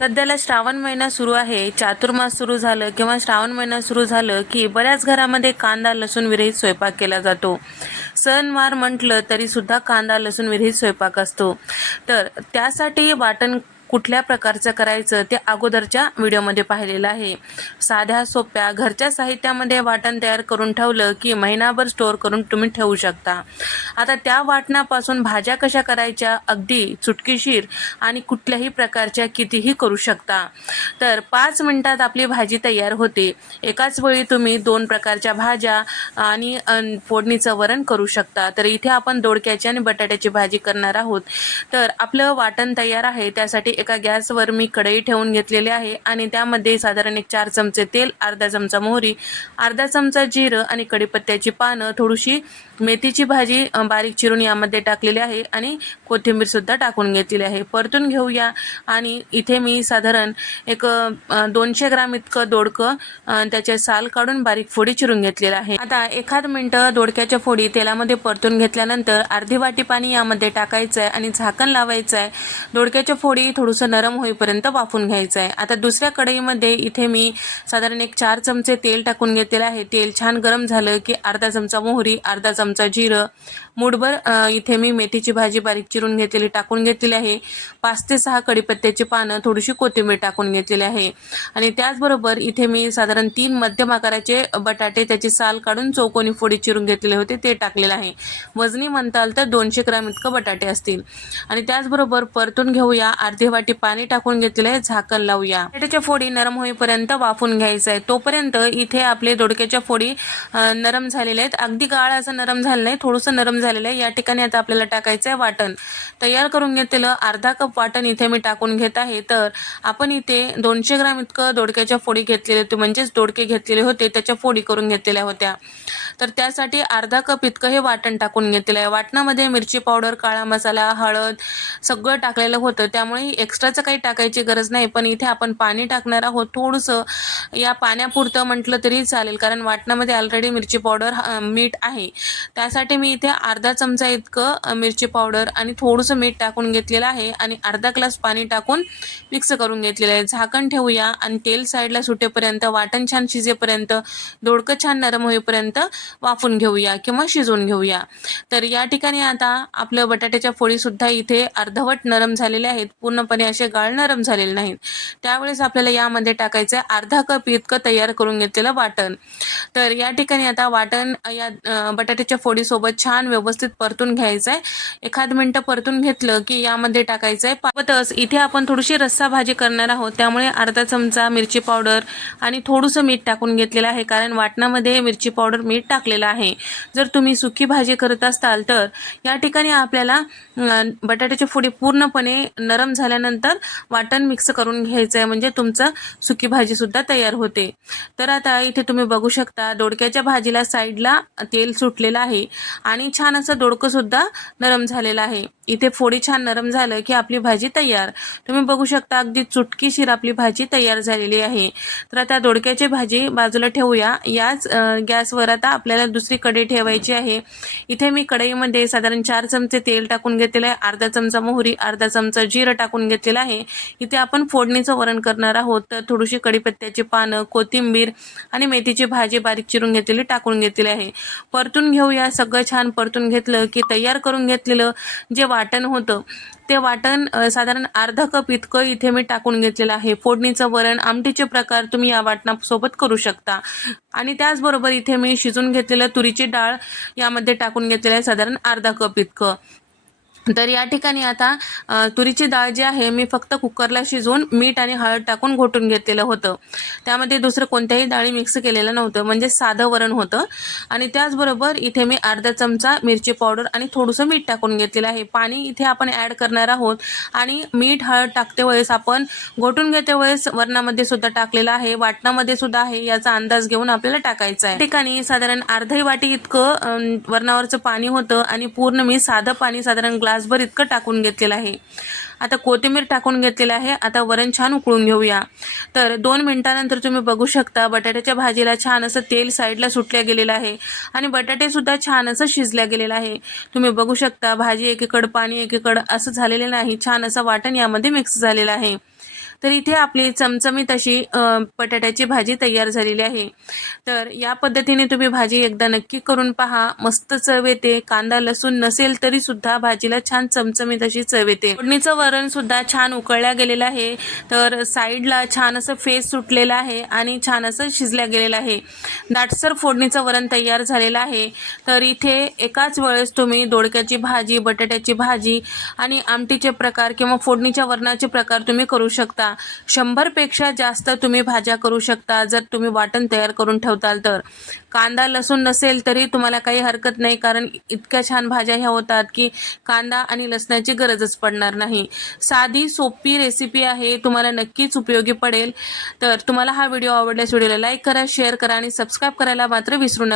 सध्याला श्रावण महिना सुरू आहे चातुर्मास सुरू झालं किंवा श्रावण महिना सुरू झालं की बऱ्याच घरामध्ये कांदा लसूण विरहित स्वयंपाक केला जातो. सणवार म्हटलं तरी सुद्धा कांदा लसूण विरहित स्वयंपाक असतो. तर त्यासाठी वाटण कुठल्या प्रकारचं करायचं ते अगोदरच्या व्हिडिओमध्ये पाहिलेलं आहे. साध्या सोप्या घरच्या साहित्यामध्ये वाटण तयार करून ठेवलं की महिनाभर स्टोअर करून तुम्ही ठेवू शकता. आता त्या वाटणापासून भाज्या कशा करायच्या? अगदी चुटकीशीर आणि कुठल्याही प्रकारच्या कितीही करू शकता. तर पाच मिनिटात आपली भाजी तयार होते. एकाच वेळी तुम्ही दोन प्रकारच्या भाज्या आणि अन, फोडणीचं वरण करू शकता. तर इथे आपण दोडक्याची आणि बटाट्याची भाजी करणार आहोत. तर आपलं वाटण तयार आहे. त्यासाठी एका गॅसवर मी कढई ठेवून घेतलेली आहे आणि त्यामध्ये साधारण एक चार चमचे तेल अर्धा चमचा मोहरी अर्धा चमचा जिरं आणि कढीपत्त्याची पानं थोडीशी मेथीची भाजी बारीक चिरून यामध्ये टाकलेली आहे आणि कोथिंबीरसुद्धा टाकून घेतलेली आहे. परतून घेऊया आणि इथे मी साधारण एक दोनशे ग्राम इतकं दोडकं त्याचे साल काढून बारीक फोडी चिरून घेतलेलं आहे. आता एखाद मिनटं दोडक्याच्या फोडी तेलामध्ये परतून घेतल्यानंतर अर्धी वाटी पाणी यामध्ये टाकायचं आहे आणि झाकण लावायचं आहे दोडक्याच्या फोडी थोडंसं नरम होईपर्यंत वाफून घ्यायचं आहे आता दुसऱ्या कढईमध्ये इथे मी साधारण एक चार चमचे तेल टाकून घेतलेलं आहे. तेल छान गरम झालं की अर्धा चमचा मोहरी अर्धा चमचा जिरं. मुठभर इथे मी मेथीची भाजी बारीक चिरून घेतलेली टाकून घेतलेली आहे. पाच ते सहा कडीपत्त्याची पानं थोडीशी कोथिंबीर टाकून घेतलेली आहे. आणि त्याचबरोबर इथे मी साधारण तीन मध्यम आकाराचे बटाटे त्याची साल काढून चौकोनी फोडी चिरून घेतलेले होते ते टाकलेलं आहे. वजनी म्हणताल तर दोनशे ग्राम इतकं बटाटे असतील. आणि त्याचबरोबर परतून घेऊया अर्धे वाटी पाणी टाकून घेतलेलं आहे झाकण लावूया. बटाट्याच्या फोडी नरम होईपर्यंत वाफून घ्यायचं आहे तोपर्यंत इथे आपले दोडक्याच्या फोडी नरम झालेल्या आहेत. अगदी गाळ असं नरम झालं नाही थोडंसं नरम झालेलं आहे. या ठिकाणी आता आपल्याला टाकायचं आहे वाटण. तयार करून घेतलेलं अर्धा कप वाटण इथे मी टाकून घेत आहे. तर आपण इथे दोनशे ग्राम इतकं दोडक्याच्या फोडी घेतलेले होते. म्हणजेच दोडके घेतलेले होते त्याच्या फोडी करून घेतलेल्या होत्या. तर त्यासाठी अर्धा कप इतकं हे वाटण टाकून घेतलेलं आहे. वाटणामध्ये मिरची पावडर काळा मसाला हळद सगळं टाकलेलं होतं. त्यामुळे एक्स्ट्राचं काही टाकायची गरज नाही पण इथे आपण पाणी टाकणार आहोत थोडंसं. या पाण्यापुरतं म्हटलं तरी चालेल कारण वाटणामध्ये ऑलरेडी मिरची पावडर मीठ आहे. त्यासाठी मी इथे अर्धा चमचा इतकं मिरची पावडर आणि थोडंसं मीठ टाकून घेतलेलं आहे आणि अर्धा ग्लास पाणी टाकून मिक्स करून घेतलेलं आहे. झाकण ठेवूया आणि तेल साईडला सुटेपर्यंत वाटण छान शिजेपर्यंत दोडकं छान नरम होईपर्यंत वाफून घेऊया किंवा शिजवून घेऊया. तर या ठिकाणी आता आपलं बटाट्याच्या फोळीसुद्धा इथे अर्धवट नरम झालेल्या आहेत. पूर्णपणे असे गाळ नरम झालेले नाहीत. त्यावेळेस आपल्याला यामध्ये टाकायचं अर्धा कप इतकं तयार करून घेतलेलं वाटण. तर या ठिकाणी आता वाटण या बटाट्याच्या फोडीसोबत छान व्यवस्थित परतून घ्यायचं आहे एखाद मिनटं परतून घेतलं की यामध्ये टाकायचं आहे पावतच. इथे आपण थोडीशी रस्सा भाजी करणार आहोत. त्यामुळे अर्धा चमचा मिरची पावडर आणि थोडंसं मीठ टाकून घेतलेलं आहे. कारण वाटणामध्ये मिरची पावडर मीठ टाकलेलं आहे. जर तुम्ही सुकी भाजी करत असताल तर या ठिकाणी आपल्याला बटाट्याची फोडी पूर्णपणे नरम झाल्यानंतर वाटण मिक्स करून घ्यायचं आहे म्हणजे तुमचं सुकी भाजीसुद्धा तयार होते. तर आता इथे तुम्ही बघू शकता दोडक्याच्या भाजीला साईडला तेल सुटलेलं आहे आणि छान असं दोडकंसुद्धा नरम झालेलं आहे. इथे फोडी छान नरम झालं की आपली भाजी तयार. तुम्ही बघू शकता अगदी चुटकीशीर आपली भाजी तयार झालेली आहे. तर आता दोडक्याची भाजी बाजूला ठेवूया. याच गॅसवर आता आपल्याला दुसरी कढई ठेवायची आहे. इथे मी कढईमध्ये साधारण चार चमचे तेल टाकून घेतलेलं आहे. अर्धा चमचा मोहरी अर्धा चमचा जिरं टाकून घेतलेला आहे. इथे आपण फोडणीचं वरण करणार आहोत. तर थोडीशी कडीपत्त्याची पानं कोथिंबीर आणि मेथीची भाजी बारीक चिरून घेतलेली टाकून घेतलेली आहे. परतून घेऊया. सगळं छान परतून घेतलं की तयार करून घेतलेलं जे वाटण होतं ते वाटण साधारण अर्धा कप इतकं इथे मी टाकून घेतलेलं आहे. फोडणीचं वरण आमटीचे प्रकार तुम्ही या वाटणासोबत करू शकता. आणि त्याचबरोबर इथे मी शिजून घेतलेलं तुरीची डाळ यामध्ये टाकून घेतलेलं आहे साधारण अर्धा कप इतकं. तर या ठिकाणी आता तुरीची डाळ जी आहे मी फक्त कुकरला शिजवून मीठ आणि हळद टाकून घोटून घेतलेलं होतं. त्यामध्ये दुसरं कोणत्याही डाळी मिक्स केलेलं नव्हतं म्हणजे साधं वरण होतं. आणि त्याचबरोबर इथे मी अर्धा चमचा मिरची पावडर आणि थोडंसं मीठ टाकून घेतलेलं आहे. पाणी इथे आपण ॲड करणार आहोत आणि मीठ हळद टाकते वेळेस आपण घोटून घेते वेळेस वरणामध्ये सुद्धा टाकलेलं आहे वाटणामध्ये सुद्धा आहे याचा अंदाज घेऊन आपल्याला टाकायचा आहे. या ठिकाणी साधारण अर्धी वाटी इतकं वरणावरचं पाणी होतं आणि पूर्ण मी साधं पाणी साधारण ग्लास ग्लासभर इतकं टाकून घेतलेलं आहे. आता कोथिंबीर टाकून घेतलेलं आहे. आता वरण छान उकळून घेऊया. तर दोन मिनिटानंतर तुम्ही बघू शकता बटाट्याच्या भाजीला छान असं तेल साईडला सुटल्या गेलेलं आहे आणि बटाटे सुद्धा छान असं शिजल्या गेलेलं आहे. तुम्ही बघू शकता भाजी एकीकडं पाणी एकीकडं असं झालेलं नाही. छान असं वाटण यामध्ये मिक्स झालेलं आहे. तर इथे आपली चमचमीत अशी बटाट्याची भाजी तयार झालेली आहे. तर या पद्धतीने तुम्ही भाजी एकदा नक्की करून पहा. मस्त चव येते. कांदा लसूण नसेल तरी सुद्धा भाजीला छान चमचमीत अशी चव येते. फोडणीचं वरण सुद्धा छान उकळल्या गेलेलं आहे. तर साईडला छान असं फेस सुटलेलं आहे आणि छान असं शिजल्या गेलेलं आहे. दाटसर फोडणीचं वरण तयार झालेलं आहे. तर इथे एकाच वेळेस तुम्ही दोडक्याची भाजी बटाट्याची भाजी आणि आमटीचे प्रकार किंवा फोडणीच्या वरणाचे प्रकार तुम्ही करू शकता. शकता. शंभरपेक्षा जास्त तुम्ही भाज्या करू शकता. जर तुम्ही वाटण तयार करून ठेवताल तर. कांदा लसूण नसेल तरी तुम्हाला काही हरकत नाही कारण इतक्या छान भाज्या ह्या होतात की कांदा आणि लसणाची गरजच पडणार नाही. साधी सोपी रेसिपी आहे तुम्हाला नक्कीच उपयोगी पडेल. तर तुम्हाला हा व्हिडिओ आवडल्यास व्हिडिओला लाईक करा शेअर करा आणि सबस्क्राईब करायला मात्र विसरू नका.